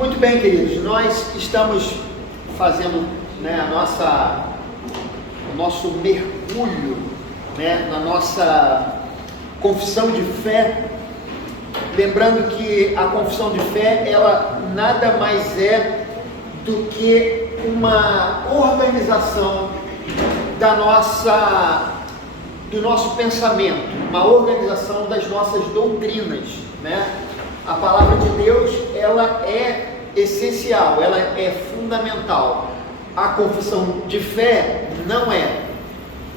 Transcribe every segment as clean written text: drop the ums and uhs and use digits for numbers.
Muito bem, queridos, nós estamos fazendo, o nosso mergulho, na nossa confissão de fé. Lembrando que a confissão de fé, ela nada mais é do que uma organização do nosso pensamento, uma organização das nossas doutrinas, A palavra de Deus, ela é essencial, ela é fundamental. A confissão de fé não é.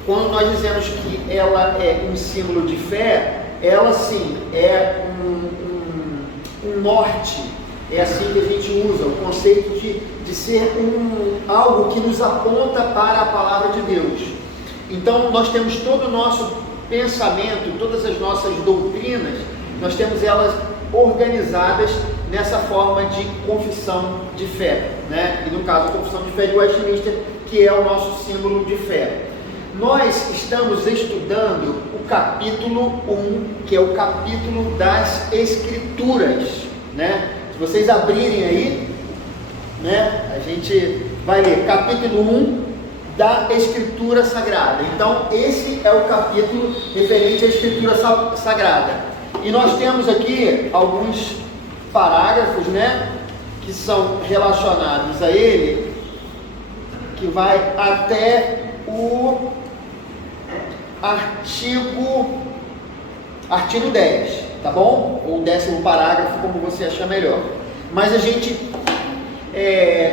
Quando nós dizemos que ela é um símbolo de fé, ela sim é um norte, é assim que a gente usa, o conceito de ser algo que nos aponta para a palavra de Deus. Então nós temos todo o nosso pensamento, todas as nossas doutrinas, nós temos elas organizadas nessa forma de confissão de fé, E no caso a confissão de fé de Westminster, que é o nosso símbolo de fé. Nós estamos estudando o capítulo 1, que é o capítulo das Escrituras, Se vocês abrirem aí, a gente vai ler capítulo 1 da Escritura Sagrada. Então esse é o capítulo referente à Escritura Sagrada. E nós temos aqui alguns parágrafos, que são relacionados a ele, que vai até o artigo 10, tá bom? Ou 10º parágrafo, como você achar melhor. Mas a gente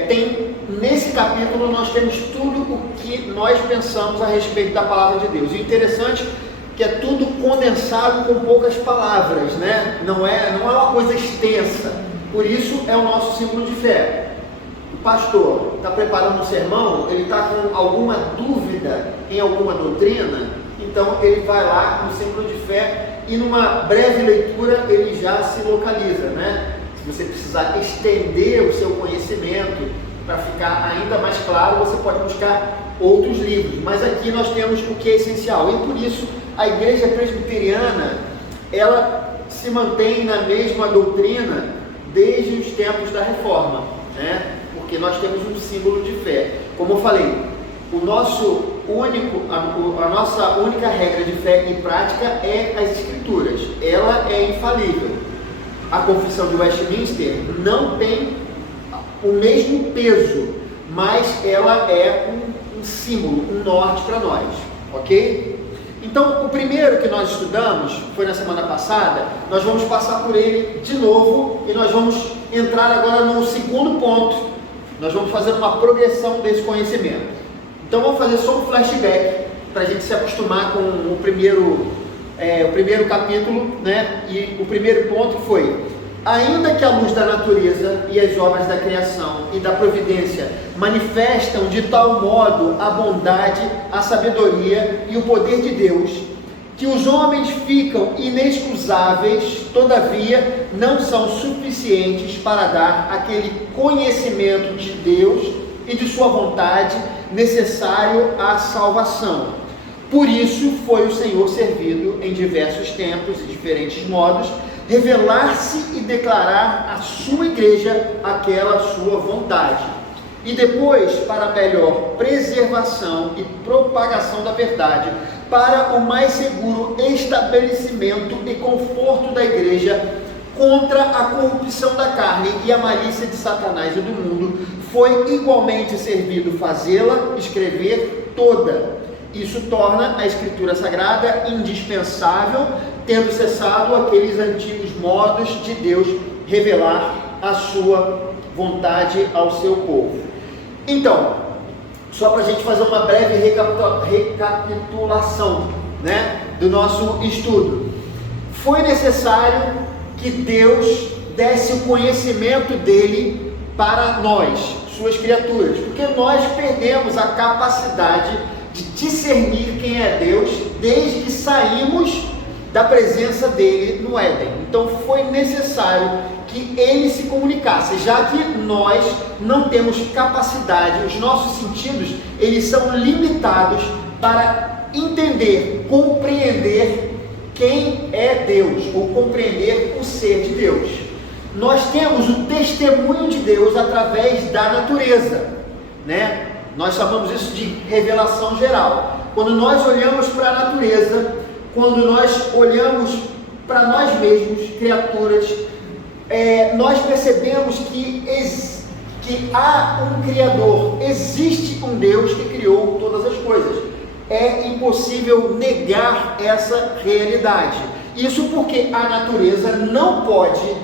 tem, nesse capítulo, nós temos tudo o que nós pensamos a respeito da palavra de Deus. E o interessante é que é tudo condensado com poucas palavras, Não é uma coisa extensa. Por isso é o nosso símbolo de fé. O pastor está preparando um sermão, ele está com alguma dúvida em alguma doutrina, então ele vai lá no símbolo de fé e numa breve leitura ele já se localiza, Se você precisar estender o seu conhecimento para ficar ainda mais claro, você pode buscar outros livros, mas aqui nós temos o que é essencial. E por isso a igreja presbiteriana, ela se mantém na mesma doutrina desde os tempos da reforma, Porque nós temos um símbolo de fé. Como eu falei, a nossa única regra de fé e prática é as Escrituras. Ela é infalível. A confissão de Westminster não tem o mesmo peso, mas ela é um símbolo, um norte para nós, ok? Então, o primeiro que nós estudamos, foi na semana passada, nós vamos passar por ele de novo e nós vamos entrar agora no segundo ponto. Nós vamos fazer uma progressão desse conhecimento. Então, vamos fazer só um flashback para a gente se acostumar com o primeiro capítulo, E o primeiro ponto foi: ainda que a luz da natureza e as obras da criação e da providência manifestam de tal modo a bondade, a sabedoria e o poder de Deus, que os homens ficam inexcusáveis, todavia não são suficientes para dar aquele conhecimento de Deus e de sua vontade necessário à salvação. Por isso foi o Senhor servido em diversos tempos e diferentes modos, revelar-se e declarar à sua igreja aquela sua vontade. E depois, para melhor preservação e propagação da verdade, para o mais seguro estabelecimento e conforto da igreja contra a corrupção da carne e a malícia de Satanás e do mundo, foi igualmente servido fazê-la escrever toda. Isso torna a Escritura Sagrada indispensável, tendo cessado aqueles antigos modos de Deus revelar a sua vontade ao seu povo. Então, só para a gente fazer uma breve recapitulação, do nosso estudo. Foi necessário que Deus desse o conhecimento dele para nós, suas criaturas, porque nós perdemos a capacidade de discernir quem é Deus desde que saímos da presença dele no Éden. Então foi necessário que ele se comunicasse, já que nós não temos capacidade, os nossos sentidos, eles são limitados para entender, compreender quem é Deus, ou compreender o ser de Deus. nós temos o testemunho de Deus através da natureza, né? Nós chamamos isso de revelação geral. Quando nós olhamos para a natureza, quando nós olhamos para nós mesmos, criaturas, nós percebemos que há um Criador, existe um Deus que criou todas as coisas. É impossível negar essa realidade. Isso porque a natureza não pode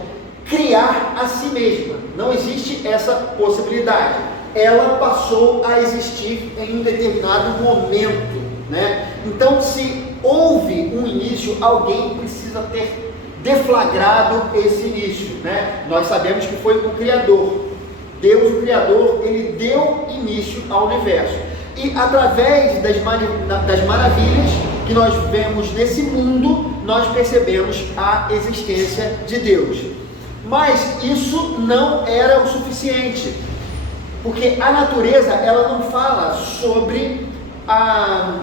criar a si mesma. Não existe essa possibilidade. Ela passou a existir em um determinado momento, né? Então, se houve um início, alguém precisa ter deflagrado esse início, né? Nós sabemos que foi o Criador. Deus, o Criador, ele deu início ao universo. E através das maravilhas que nós vemos nesse mundo, nós percebemos a existência de Deus. Mas isso não era o suficiente, porque a natureza, ela não fala sobre a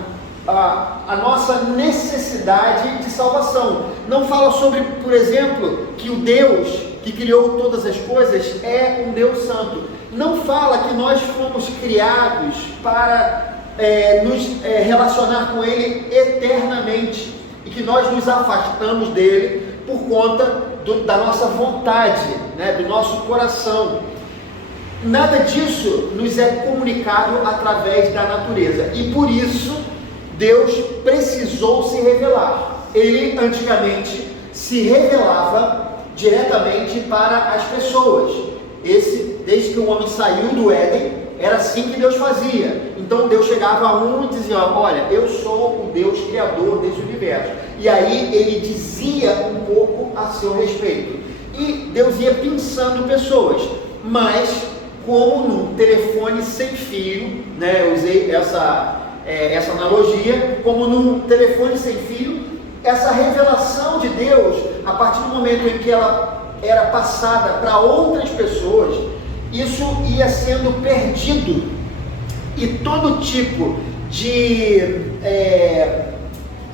nossa necessidade de salvação. Não fala sobre, por exemplo, que o Deus que criou todas as coisas é um Deus santo. Não fala que nós fomos criados para nos relacionar com Ele eternamente e que nós nos afastamos dele por conta da nossa vontade, né, do nosso coração. Nada disso nos é comunicado através da natureza, e por isso Deus precisou se revelar. Ele antigamente se revelava diretamente para as pessoas. Desde que o homem saiu do Éden, era assim que Deus fazia. Então Deus chegava a um e dizia: olha, eu sou o Deus criador desse universo. E aí ele dizia um pouco a seu respeito. E Deus ia pensando pessoas, mas como num telefone sem fio, né? Eu usei essa analogia, como num telefone sem fio, essa revelação de Deus, a partir do momento em que ela era passada para outras pessoas, isso ia sendo perdido, e todo tipo de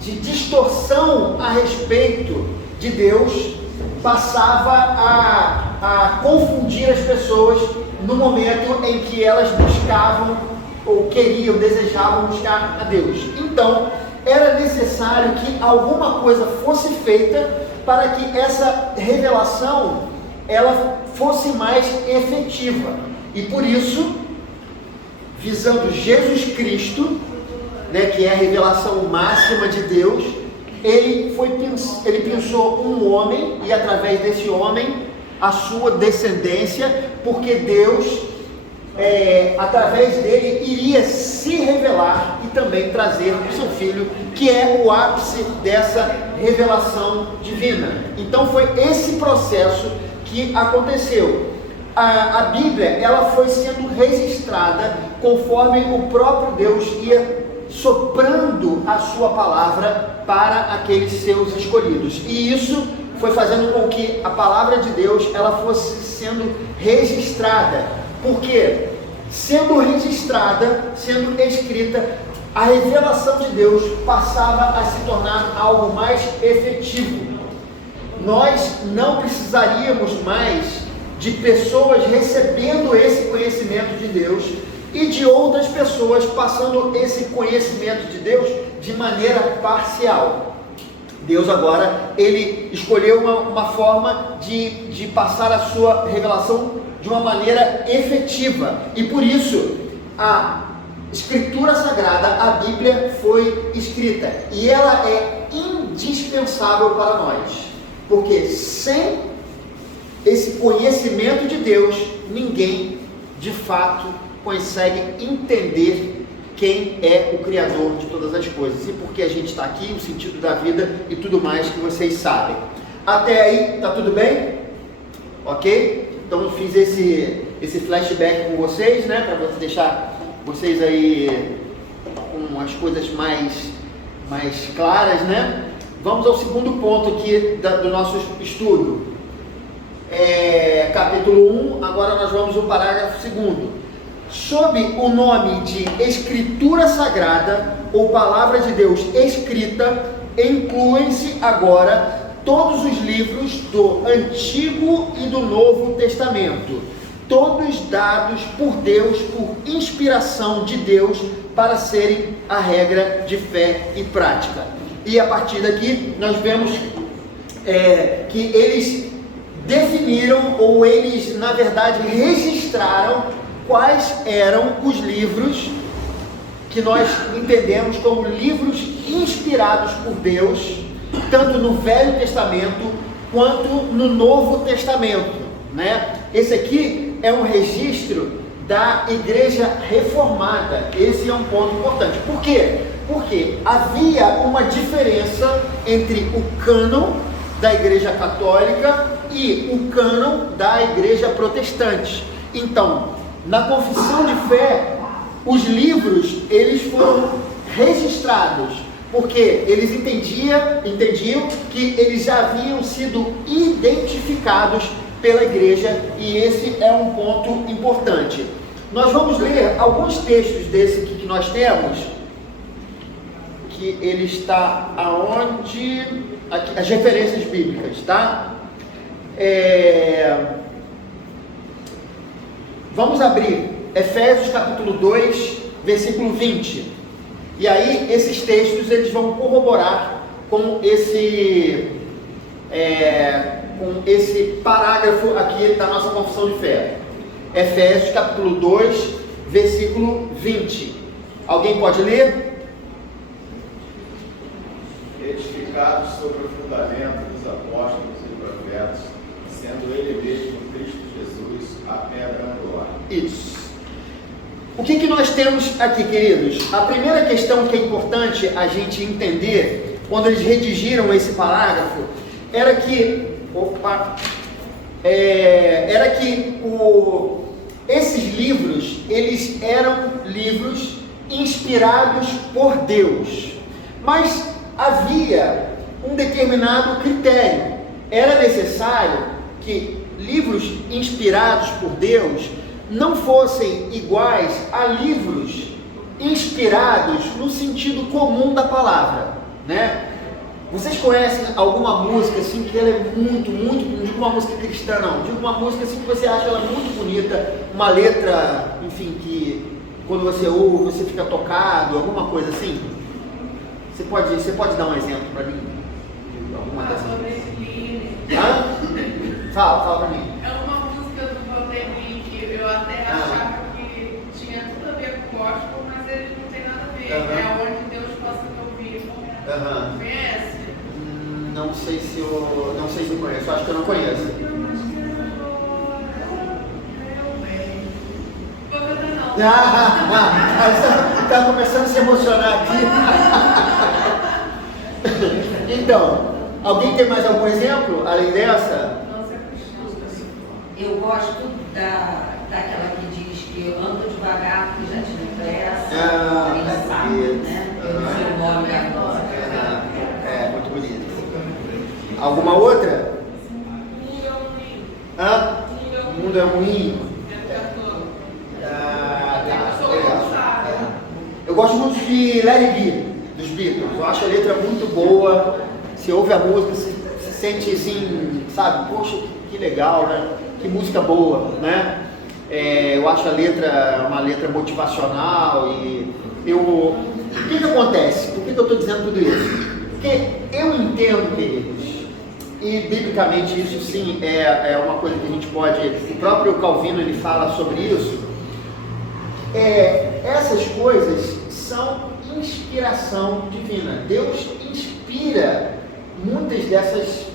distorção a respeito de Deus passava a confundir as pessoas no momento em que elas buscavam ou queriam, desejavam buscar a Deus. Então era necessário que alguma coisa fosse feita para que essa revelação ela fosse mais efetiva. E por isso, visando Jesus Cristo, né, que é a revelação máxima de Deus, ele pensou um homem, e através desse homem a sua descendência, porque Deus através dele iria se revelar e também trazer o seu filho, que é o ápice dessa revelação divina. Então foi esse processo que aconteceu. A Bíblia, ela foi sendo registrada conforme o próprio Deus ia soprando a sua palavra para aqueles seus escolhidos, e isso foi fazendo com que a palavra de Deus ela fosse sendo registrada, porque sendo registrada, sendo escrita, a revelação de Deus passava a se tornar algo mais efetivo. Nós não precisaríamos mais de pessoas recebendo esse conhecimento de Deus e de outras pessoas passando esse conhecimento de Deus de maneira parcial. Deus agora, ele escolheu uma forma de passar a sua revelação de uma maneira efetiva, e por isso a Escritura Sagrada, a Bíblia, foi escrita, e ela é indispensável para nós, porque sem esse conhecimento de Deus, ninguém de fato consegue entender quem é o Criador de todas as coisas, e por que a gente está aqui, o sentido da vida e tudo mais que vocês sabem. Até aí, tá tudo bem? Ok? Então eu fiz esse flashback com vocês, né, para deixar vocês aí com as coisas mais claras, né? Vamos ao segundo ponto aqui do nosso estudo. Capítulo 1, agora nós vamos ao parágrafo 2º. Sob o nome de Escritura Sagrada ou Palavra de Deus escrita, incluem-se agora todos os livros do Antigo e do Novo Testamento, todos dados por Deus, por inspiração de Deus, para serem a regra de fé e prática. E a partir daqui nós vemos que eles definiram, ou eles na verdade registraram quais eram os livros que nós entendemos como livros inspirados por Deus, tanto no Velho Testamento quanto no Novo Testamento, né? Esse aqui é um registro da Igreja Reformada. Esse é um ponto importante. Por quê? Porque havia uma diferença entre o cânon da Igreja Católica e o cânon da Igreja Protestante. Então, na confissão de fé, os livros, eles foram registrados, porque eles entendiam que eles já haviam sido identificados pela igreja, e esse é um ponto importante. Nós vamos ler alguns textos desse aqui que nós temos, que ele está aonde? Aqui, as referências bíblicas, tá? Vamos abrir Efésios capítulo 2, versículo 20. E aí, esses textos, eles vão corroborar com esse parágrafo aqui da nossa confissão de fé. Efésios capítulo 2, versículo 20. Alguém pode ler? Edificados sobre o fundamento dos apóstolos e profetas, sendo ele mesmo Cristo Jesus a pedra angular. Isso. O que nós temos aqui, queridos? A primeira questão que é importante a gente entender, quando eles redigiram esse parágrafo, era que esses livros, eles eram livros inspirados por Deus, mas havia um determinado critério. Era necessário que livros inspirados por Deus não fossem iguais a livros inspirados no sentido comum da palavra, né? Vocês conhecem alguma música assim que ela é muito, não digo uma música cristã não, digo uma música assim que você acha ela muito bonita, uma letra, enfim, que quando você ouve você fica tocado, alguma coisa assim? Você pode dar um exemplo para mim? Alguma dessas? Fala para mim. É uma música do Valdemir que eu até achava que tinha tudo a ver com gospel, mas ele não tem nada a ver. É onde Deus possa te ouvir. Conhece? Não sei se eu conheço, acho que eu não conheço. Está começando a se emocionar aqui. Então, alguém tem mais algum exemplo além dessa? Eu gosto daquela que diz que eu ando devagar, porque já tive pressa, ele sabe, né? Eu não sei o nome agora. Muito bonito. Alguma outra? O mundo é ruim. Eu gosto muito de Let It Be, dos Beatles. Eu acho a letra muito boa. Você ouve a música, se sente assim, sabe? Poxa, que legal, né? Que música boa, né? Eu acho a letra uma letra motivacional. E o que acontece? Por que eu estou dizendo tudo isso? Porque eu entendo, queridos, e biblicamente isso sim é uma coisa que a gente pode, o próprio Calvino ele fala sobre isso, essas coisas são inspiração divina. Deus inspira muitas dessas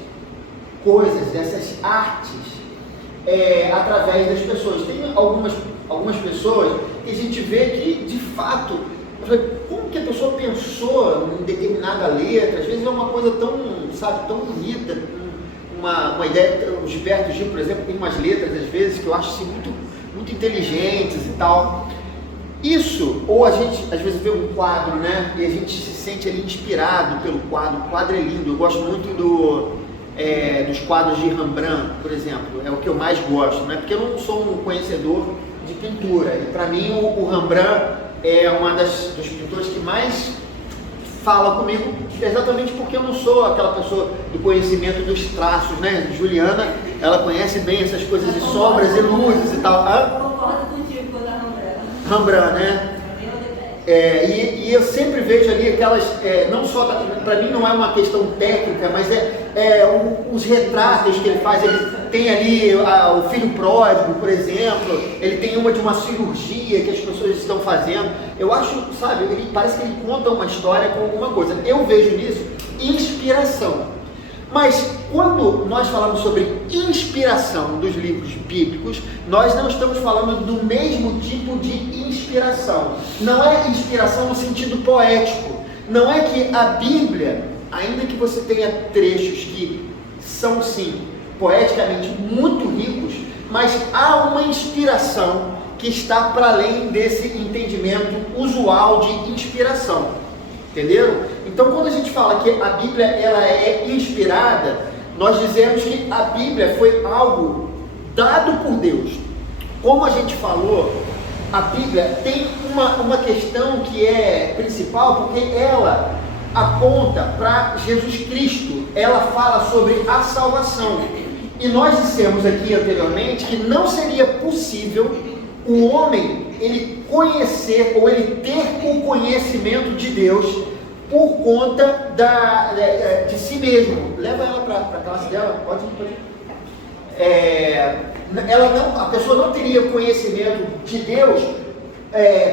coisas, dessas artes, através das pessoas. Tem algumas pessoas que a gente vê que de fato, como que a pessoa pensou em determinada letra? Às vezes é uma coisa tão, sabe, tão bonita, uma ideia. O Gilberto Gil, por exemplo, tem umas letras às vezes que eu acho assim, muito inteligentes e tal. Isso, ou a gente às vezes vê um quadro, né, e a gente se sente ali inspirado pelo quadro. O quadro é lindo. Eu gosto muito dos quadros de Rembrandt, por exemplo. É o que eu mais gosto, né, porque eu não sou um conhecedor de pintura, e para mim o Rembrandt é uma dos pintores que mais fala comigo, exatamente porque eu não sou aquela pessoa do conhecimento dos traços, né? Juliana, ela conhece bem essas coisas de sombras e luzes e tal. Eu concordo contigo com a Rembrandt, né? E eu sempre vejo ali aquelas, não só, para mim não é uma questão técnica, mas os retratos que ele faz. Ele tem ali o filho pródigo, por exemplo, ele tem uma de uma cirurgia que as pessoas estão fazendo. Eu acho, sabe, parece que ele conta uma história com alguma coisa. Eu vejo nisso inspiração. Mas quando nós falamos sobre inspiração dos livros bíblicos, nós não estamos falando do mesmo tipo de inspiração. Não é inspiração no sentido poético. Não é que a Bíblia, ainda que você tenha trechos que são sim poeticamente muito ricos, mas há uma inspiração que está para além desse entendimento usual de inspiração. Entenderam? Então, quando a gente fala que a Bíblia ela é inspirada, nós dizemos que a Bíblia foi algo dado por Deus. Como a gente falou, a Bíblia tem uma questão que é principal, porque ela aponta para Jesus Cristo. Ela fala sobre a salvação. E nós dissemos aqui anteriormente que não seria possível o homem ele conhecer ou ele ter o conhecimento de Deus por conta de si mesmo. Leva ela para a classe dela, pode ir. A pessoa não teria conhecimento de Deus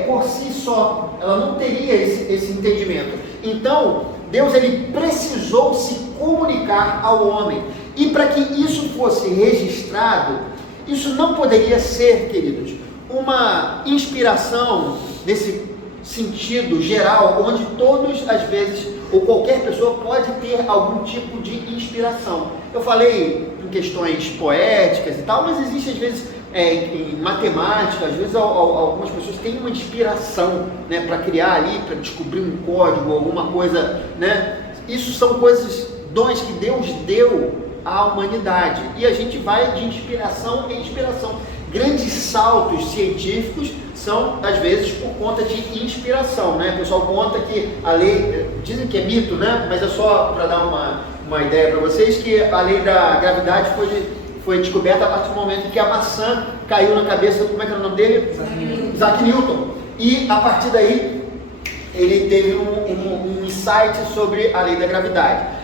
por si só. Ela não teria esse entendimento. Então, Deus ele precisou se comunicar ao homem. E para que isso fosse registrado, isso não poderia ser, queridos, uma inspiração nesse sentido geral, onde todos, às vezes, ou qualquer pessoa pode ter algum tipo de inspiração. Eu falei em questões poéticas e tal, mas existe, às vezes, em matemática, às vezes algumas pessoas têm uma inspiração, né, para criar ali, para descobrir um código, alguma coisa, né? Isso são coisas, dons que Deus deu à humanidade, e a gente vai de inspiração em inspiração. Grandes saltos científicos são, às vezes, por conta de inspiração, né? O pessoal conta que a lei, dizem que é mito, né? Mas é só para dar uma ideia para vocês, que a lei da gravidade foi descoberta a partir do momento que a maçã caiu na cabeça, como é que era o nome dele? Isaac Newton. E a partir daí, ele teve um insight sobre a lei da gravidade.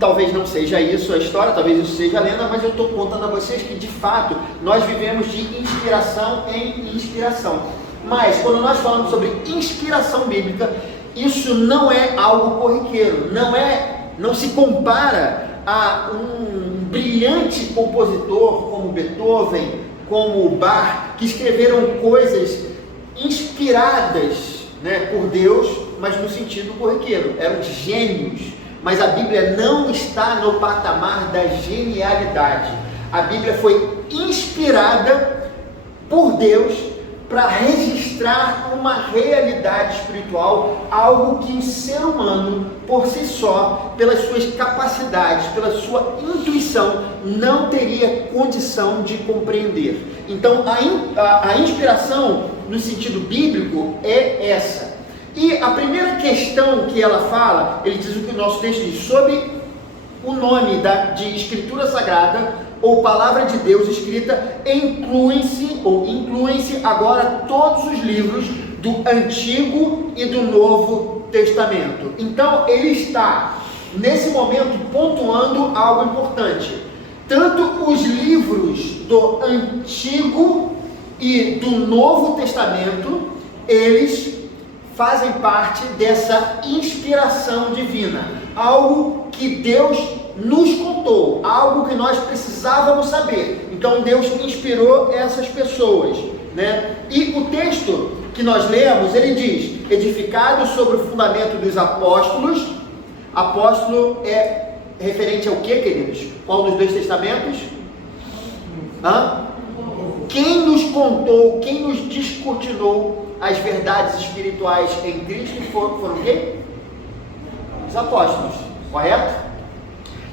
Talvez não seja isso a história, talvez isso seja a lenda, mas eu estou contando a vocês que, de fato, nós vivemos de inspiração em inspiração. Mas, quando nós falamos sobre inspiração bíblica, isso não é algo corriqueiro, não se compara a um brilhante compositor como Beethoven, como Bach, que escreveram coisas inspiradas, né, por Deus, mas no sentido corriqueiro, eram gênios. Mas a Bíblia não está no patamar da genialidade. A Bíblia foi inspirada por Deus para registrar uma realidade espiritual, algo que o ser humano, por si só, pelas suas capacidades, pela sua intuição, não teria condição de compreender. Então, a inspiração, no sentido bíblico, é essa. E a primeira questão que ela fala, ele diz o que o nosso texto diz, sobre o nome de Escritura Sagrada, ou Palavra de Deus escrita, incluem-se agora todos os livros do Antigo e do Novo Testamento. Então, ele está, nesse momento, pontuando algo importante. Tanto os livros do Antigo e do Novo Testamento, eles fazem parte dessa inspiração divina, algo que Deus nos contou, algo que nós precisávamos saber. Então Deus inspirou essas pessoas, né? E o texto que nós lemos, ele diz, edificado sobre o fundamento dos apóstolos. Apóstolo é referente ao que, queridos? Qual dos dois testamentos? Quem nos contou, quem nos descortinou as verdades espirituais em Cristo foram quem? Os apóstolos, correto?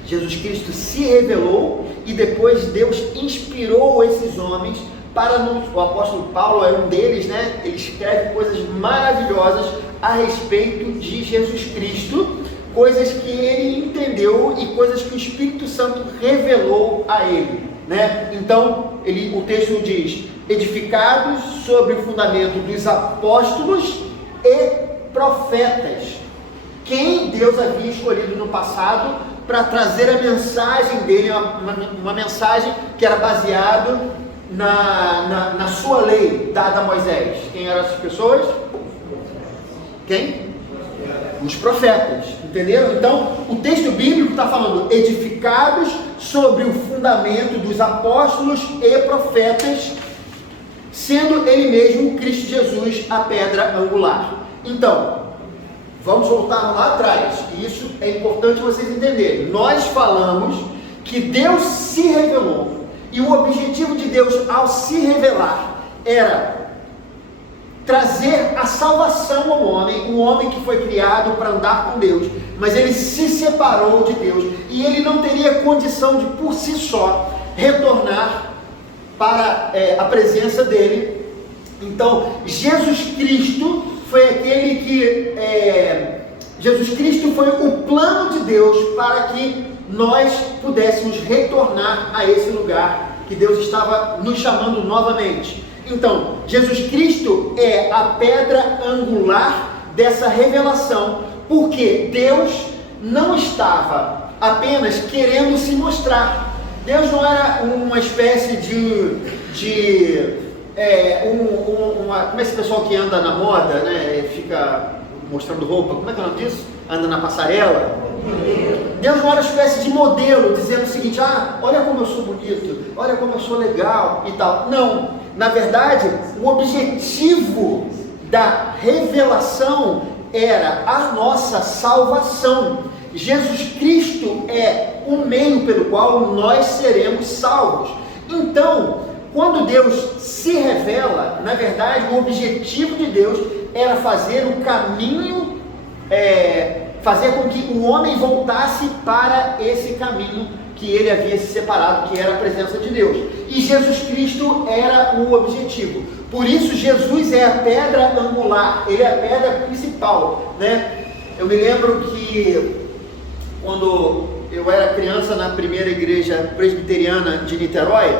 Jesus Cristo se revelou e depois Deus inspirou esses homens para nos... O apóstolo Paulo é um deles, né? Ele escreve coisas maravilhosas a respeito de Jesus Cristo, coisas que ele entendeu e coisas que o Espírito Santo revelou a ele, né? Então, o texto diz: edificados sobre o fundamento dos apóstolos e profetas, quem Deus havia escolhido no passado para trazer a mensagem dele, uma mensagem que era baseada na sua lei dada a Moisés. Quem eram essas pessoas? Quem? Os profetas, entenderam? Então, o texto bíblico está falando edificados sobre o fundamento dos apóstolos e profetas, sendo ele mesmo, Cristo Jesus, a pedra angular. Então, vamos voltar lá atrás, e isso é importante vocês entenderem. Nós falamos que Deus se revelou, e o objetivo de Deus ao se revelar era trazer a salvação ao homem, o homem que foi criado para andar com Deus, mas ele se separou de Deus, e ele não teria condição de, por si só, retornar para a presença dele. Então, Jesus Cristo foi aquele que... Jesus Cristo foi o plano de Deus para que nós pudéssemos retornar a esse lugar que Deus estava nos chamando novamente. Então, Jesus Cristo é a pedra angular dessa revelação, porque Deus não estava apenas querendo se mostrar. Deus não era uma espécie como é esse pessoal que anda na moda, né? Fica mostrando roupa, como é que é o nome disso? Anda na passarela. Deus não era uma espécie de modelo, dizendo o seguinte: olha como eu sou bonito, olha como eu sou legal e tal. Não, na verdade, o objetivo da revelação era a nossa salvação. Jesus Cristo é o meio pelo qual nós seremos salvos. Então, quando Deus se revela, na verdade, o objetivo de Deus era fazer o caminho, fazer com que o homem voltasse para esse caminho que ele havia se separado, que era a presença de Deus. E Jesus Cristo era o objetivo. Por isso, Jesus é a pedra angular, ele é a pedra principal, né? Eu me lembro que quando eu era criança na primeira igreja presbiteriana de Niterói,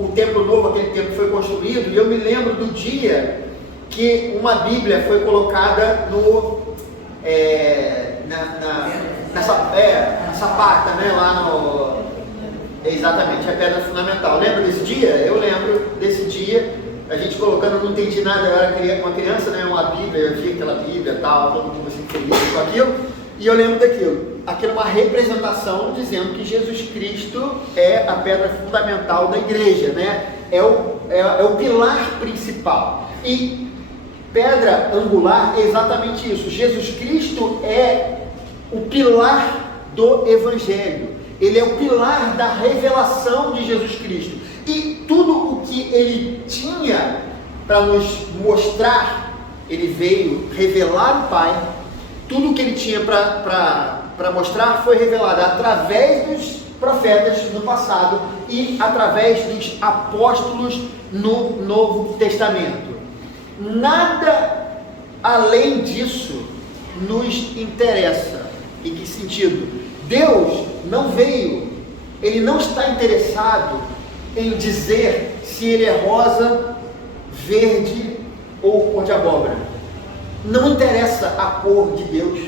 o templo novo, aquele templo foi construído, e eu me lembro do dia que uma Bíblia foi colocada na sapata, né, lá no... Exatamente, a pedra fundamental. Lembra desse dia? Eu lembro desse dia, a gente colocando, eu não entendi nada, eu era uma criança, né, uma Bíblia, eu via aquela Bíblia e tal, todo mundo assim feliz com aquilo, e eu lembro daquilo. Aquilo é uma representação dizendo que Jesus Cristo é a pedra fundamental da igreja, né? É o pilar principal. E pedra angular é exatamente isso. Jesus Cristo é o pilar do Evangelho. Ele é o pilar da revelação de Jesus Cristo. E tudo o que ele tinha para nos mostrar, ele veio revelar o Pai. Tudo o que ele tinha para mostrar foi revelado através dos profetas no passado e através dos apóstolos no Novo Testamento. Nada além disso nos interessa. Em que sentido? Deus não veio, ele não está interessado em dizer se ele é rosa, verde ou cor de abóbora. Não interessa a cor de Deus.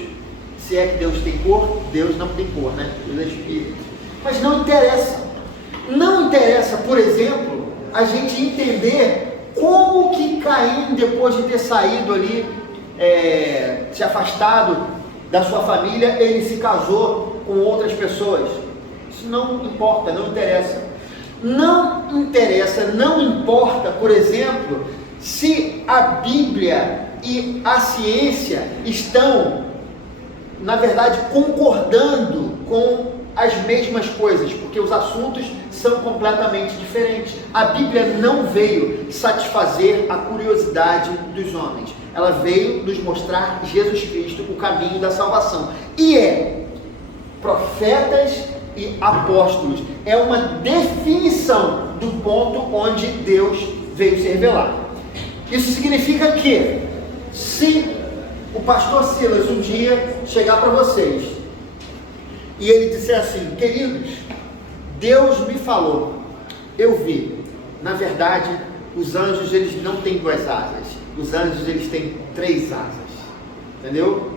Se é que Deus tem cor, Deus não tem cor, né? Deus é espírito. Mas não interessa. Não interessa, por exemplo, a gente entender como que Caim, depois de ter saído ali, se afastado da sua família, ele se casou com outras pessoas. Isso não importa, não interessa. Não interessa, não importa, por exemplo, se a Bíblia e a ciência estão, na verdade, concordando com as mesmas coisas, porque os assuntos são completamente diferentes. A Bíblia não veio satisfazer a curiosidade dos homens, ela veio nos mostrar Jesus Cristo, o caminho da salvação, e profetas e apóstolos, é uma definição do ponto onde Deus veio se revelar. Isso significa que Se o pastor Silas um dia chegar para vocês e ele disser assim: queridos, Deus me falou, eu vi, na verdade os anjos eles não têm 2 asas, os anjos eles têm 3 asas, entendeu?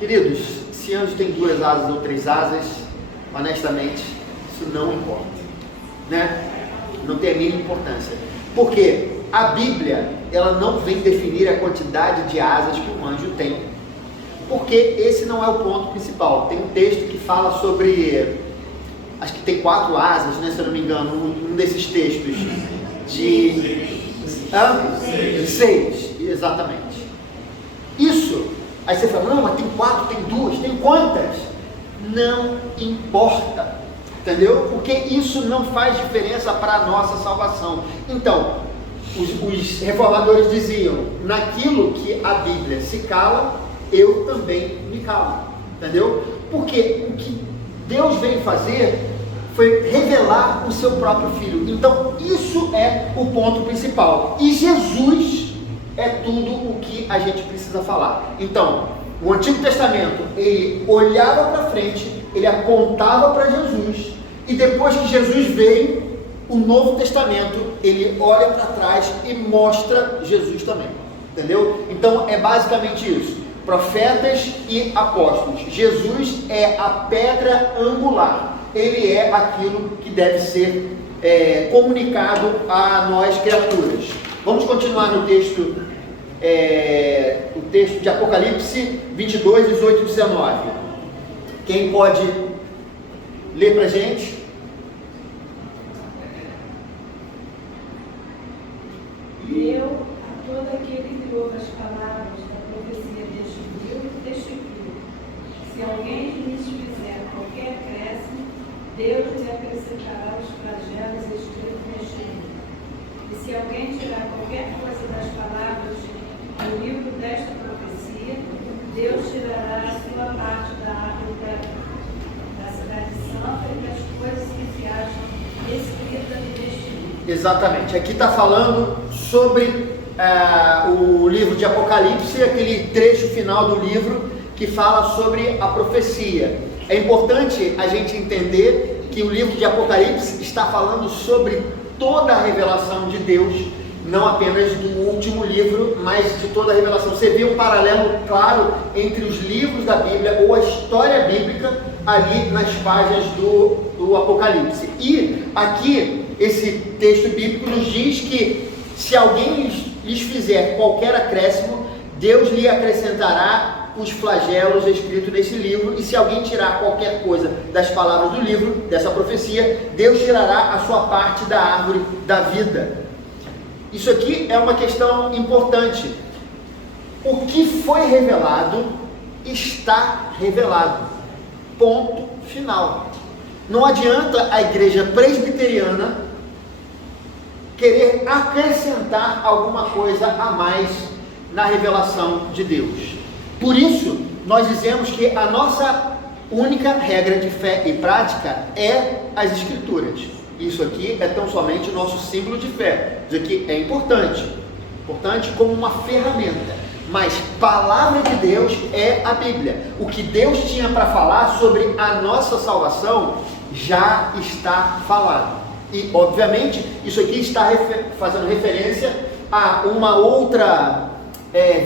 Queridos, se anjo tem 2 asas ou 3 asas, honestamente isso não importa, né? Não tem a mínima importância, porque a Bíblia ela não vem definir a quantidade de asas que um anjo tem, porque esse não é o ponto principal. Tem um texto que fala sobre, acho que tem 4 asas, né, se eu não me engano, um desses textos de 6, exatamente. Isso, aí você fala, não, mas tem 4, tem 2, tem quantas? Não importa, entendeu? Porque isso não faz diferença para a nossa salvação. Então, os reformadores diziam, naquilo que a Bíblia se cala, eu também me calo, entendeu? Porque o que Deus veio fazer foi revelar o seu próprio Filho. Então isso é o ponto principal, e Jesus é tudo o que a gente precisa falar. Então o Antigo Testamento ele olhava para frente, ele apontava para Jesus, e depois que Jesus veio, o Novo Testamento ele olha para trás e mostra Jesus também, entendeu? Então é basicamente isso: profetas e apóstolos. Jesus é a pedra angular, ele é aquilo que deve ser comunicado a nós criaturas. Vamos continuar no texto, o texto de Apocalipse 22, 18 e 19. Quem pode ler para a gente? E eu, a todo aquele que ouve as palavras da profecia deste livro, testifico: se alguém lhes fizer qualquer acréscimo, Deus lhe acrescentará os flagelos escritos neste livro. E se alguém tirar qualquer coisa das palavras do livro desta profecia, Deus tirará a sua parte da árvore da cidade santa e das coisas que se acham escritas neste livro. Exatamente, aqui está falando sobre o livro de Apocalipse, aquele trecho final do livro que fala sobre a profecia. É importante a gente entender que o livro de Apocalipse está falando sobre toda a revelação de Deus, não apenas do último livro, mas de toda a revelação. Você vê um paralelo claro entre os livros da Bíblia ou a história bíblica ali nas páginas do Apocalipse. E aqui esse texto bíblico nos diz que se alguém lhes fizer qualquer acréscimo, Deus lhe acrescentará os flagelos escritos nesse livro, e se alguém tirar qualquer coisa das palavras do livro, dessa profecia, Deus tirará a sua parte da árvore da vida. Isso aqui é uma questão importante. O que foi revelado, está revelado. Ponto final. Não adianta a igreja presbiteriana querer acrescentar alguma coisa a mais na revelação de Deus. Por isso, nós dizemos que a nossa única regra de fé e prática é as Escrituras. Isso aqui é tão somente o nosso símbolo de fé. Isso aqui é importante como uma ferramenta, mas palavra de Deus é a Bíblia. O que Deus tinha para falar sobre a nossa salvação já está falado. E, obviamente, isso aqui está fazendo referência a uma outra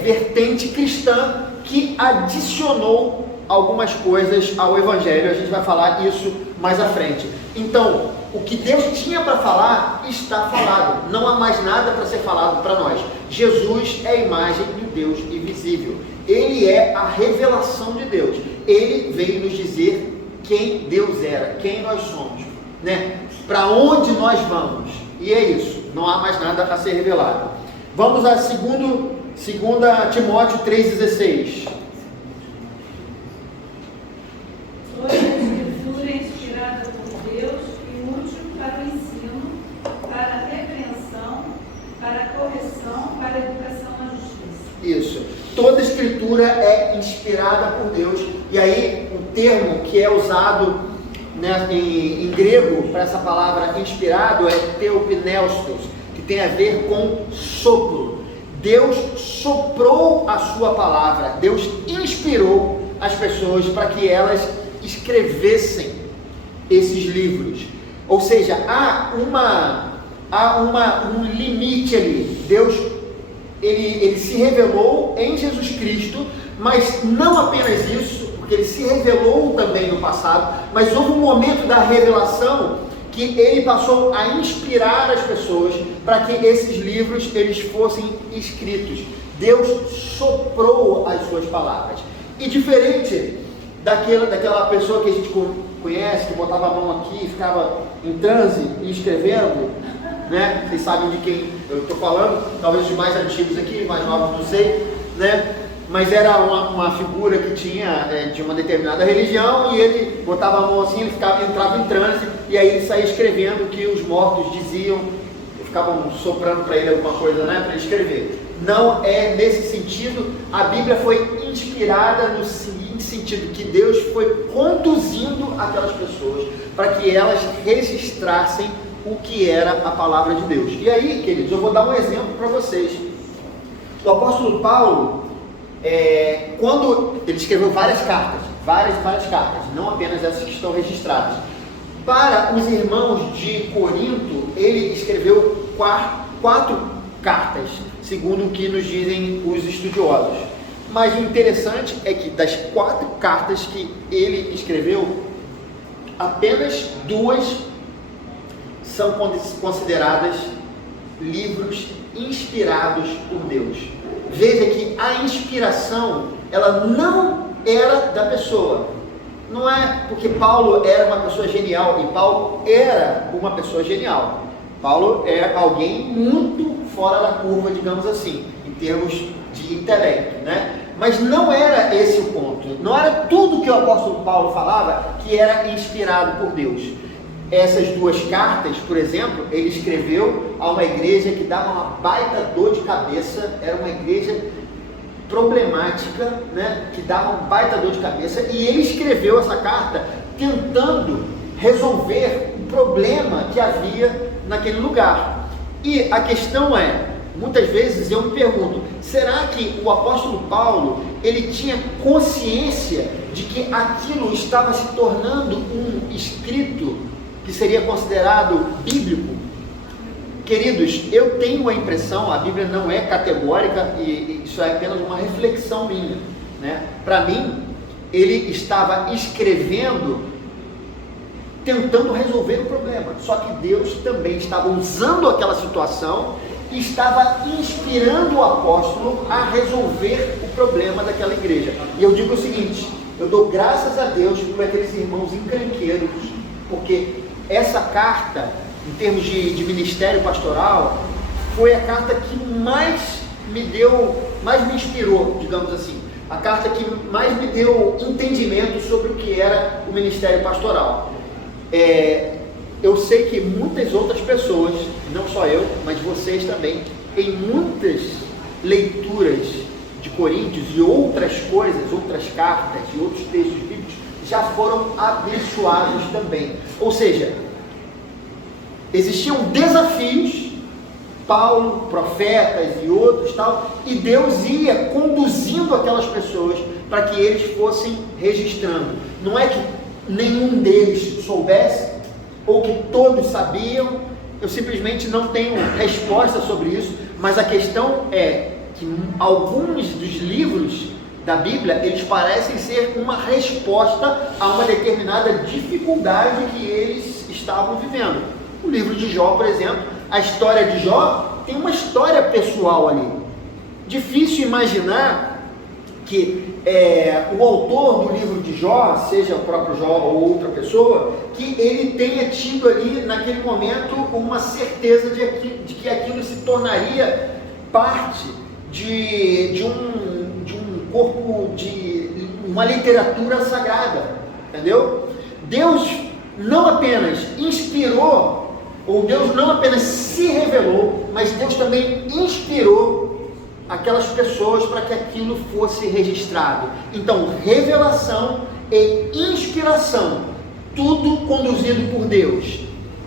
vertente cristã que adicionou algumas coisas ao Evangelho. A gente vai falar isso mais à frente. Então, o que Deus tinha para falar, está falado. Não há mais nada para ser falado para nós. Jesus é a imagem do Deus invisível. Ele é a revelação de Deus. Ele veio nos dizer quem Deus era, quem nós somos, né? Para onde nós vamos. E é isso. Não há mais nada a ser revelado. Vamos a 2 Timóteo 3,16. Toda a Escritura é inspirada por Deus e útil para o ensino, para a repreensão, para a correção, para a educação na justiça. Isso. Toda a Escritura é inspirada por Deus. E aí, o termo que é usado, né, em grego para essa palavra inspirado é theopneustos, que tem a ver com sopro. Deus soprou a sua palavra, Deus inspirou as pessoas para que elas escrevessem esses livros. Ou seja, há um limite ali. Deus, ele se revelou em Jesus Cristo, mas não apenas isso, porque ele se revelou também no passado, mas houve um momento da revelação que ele passou a inspirar as pessoas para que esses livros eles fossem escritos. Deus soprou as suas palavras. E diferente daquela pessoa que a gente conhece, que botava a mão aqui e ficava em transe e escrevendo, né? Vocês sabem de quem eu estou falando, talvez os mais antigos aqui, mais novos não sei, né? Mas era uma figura que tinha de uma determinada religião, e ele botava a mão assim, ele entrava em transe, e aí ele saía escrevendo o que os mortos diziam, ficavam soprando para ele alguma coisa, né, para ele escrever. Não é nesse sentido. A Bíblia foi inspirada no seguinte sentido, que Deus foi conduzindo aquelas pessoas para que elas registrassem o que era a palavra de Deus. E aí, queridos, eu vou dar um exemplo para vocês. O apóstolo Paulo, quando ele escreveu várias cartas, não apenas essas que estão registradas, para os irmãos de Corinto, ele escreveu 4 cartas, segundo o que nos dizem os estudiosos. Mas o interessante é que das 4 cartas que ele escreveu, apenas 2 são consideradas livros inspirados por Deus. Veja que a inspiração, ela não era da pessoa. Não é porque Paulo era uma pessoa genial, e Paulo era uma pessoa genial. Paulo é alguém muito fora da curva, digamos assim, em termos de intelecto, né? Mas não era esse o ponto. Não era tudo que o apóstolo Paulo falava que era inspirado por Deus. Essas 2 cartas, por exemplo, ele escreveu a uma igreja que dava uma baita dor de cabeça, era uma igreja problemática, né, que dava uma baita dor de cabeça, e ele escreveu essa carta tentando resolver o problema que havia naquele lugar. E a questão é, muitas vezes eu me pergunto, será que o apóstolo Paulo, ele tinha consciência de que aquilo estava se tornando um escrito que seria considerado bíblico? Queridos, eu tenho a impressão, a Bíblia não é categórica, e isso é apenas uma reflexão minha, né? Para mim, ele estava escrevendo, tentando resolver o problema, só que Deus também estava usando aquela situação e estava inspirando o apóstolo a resolver o problema daquela igreja. E eu digo o seguinte, eu dou graças a Deus por aqueles irmãos encrenqueiros, porque essa carta, em termos de ministério pastoral, foi a carta que mais me inspirou, digamos assim, a carta que mais me deu entendimento sobre o que era o ministério pastoral. Eu sei que muitas outras pessoas, não só eu, mas vocês também, em muitas leituras de Coríntios e outras coisas, outras cartas e outros textos bíblicos, já foram abençoados também. Ou seja, existiam desafios, Paulo, profetas e outros tal, e Deus ia conduzindo aquelas pessoas para que eles fossem registrando. Não é que nenhum deles soubesse, ou que todos sabiam, eu simplesmente não tenho resposta sobre isso, mas a questão é que alguns dos livros da Bíblia, eles parecem ser uma resposta a uma determinada dificuldade que eles estavam vivendo. O livro de Jó, por exemplo, a história de Jó tem uma história pessoal ali. Difícil imaginar que o autor do livro de Jó, seja o próprio Jó ou outra pessoa, que ele tenha tido ali naquele momento uma certeza de que aquilo se tornaria parte de um corpo, de uma literatura sagrada, entendeu? Deus não apenas inspirou, ou Deus não apenas se revelou, mas Deus também inspirou aquelas pessoas para que aquilo fosse registrado. Então, revelação e inspiração, tudo conduzido por Deus.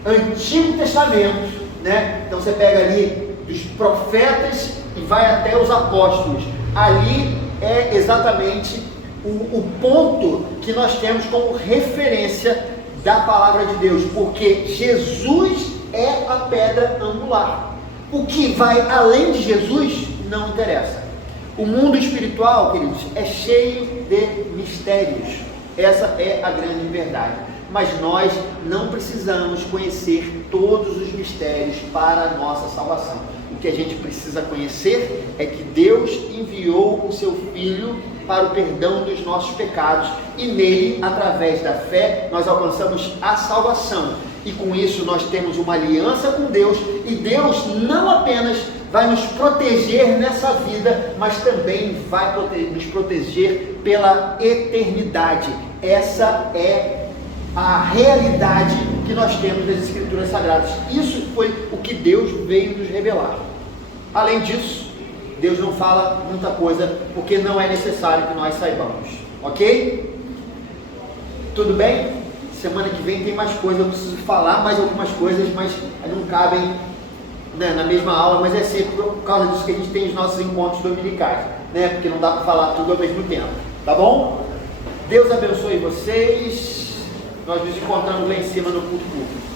Antigo Testamento, né? Então você pega ali dos profetas e vai até os apóstolos. Ali é exatamente o ponto que nós temos como referência da palavra de Deus, porque Jesus é a pedra angular. O que vai além de Jesus não interessa. O mundo espiritual, queridos, é cheio de mistérios. Essa é a grande verdade. Mas nós não precisamos conhecer todos os mistérios para a nossa salvação. O que a gente precisa conhecer é que Deus enviou o seu Filho para o perdão dos nossos pecados, e nele, através da fé, nós alcançamos a salvação, e com isso nós temos uma aliança com Deus, e Deus não apenas vai nos proteger nessa vida, mas também vai nos proteger pela eternidade. Essa é a realidade que nós temos nas Escrituras Sagradas. Isso foi o que Deus veio nos revelar. Além disso, Deus não fala muita coisa, porque não é necessário que nós saibamos, ok? Tudo bem? Semana que vem tem mais coisa, eu preciso falar mais algumas coisas, mas não cabem, né, na mesma aula, mas é sempre por causa disso que a gente tem os nossos encontros dominicais, né? Porque não dá para falar tudo ao mesmo tempo, tá bom? Deus abençoe vocês, nós nos encontramos lá em cima no culto público.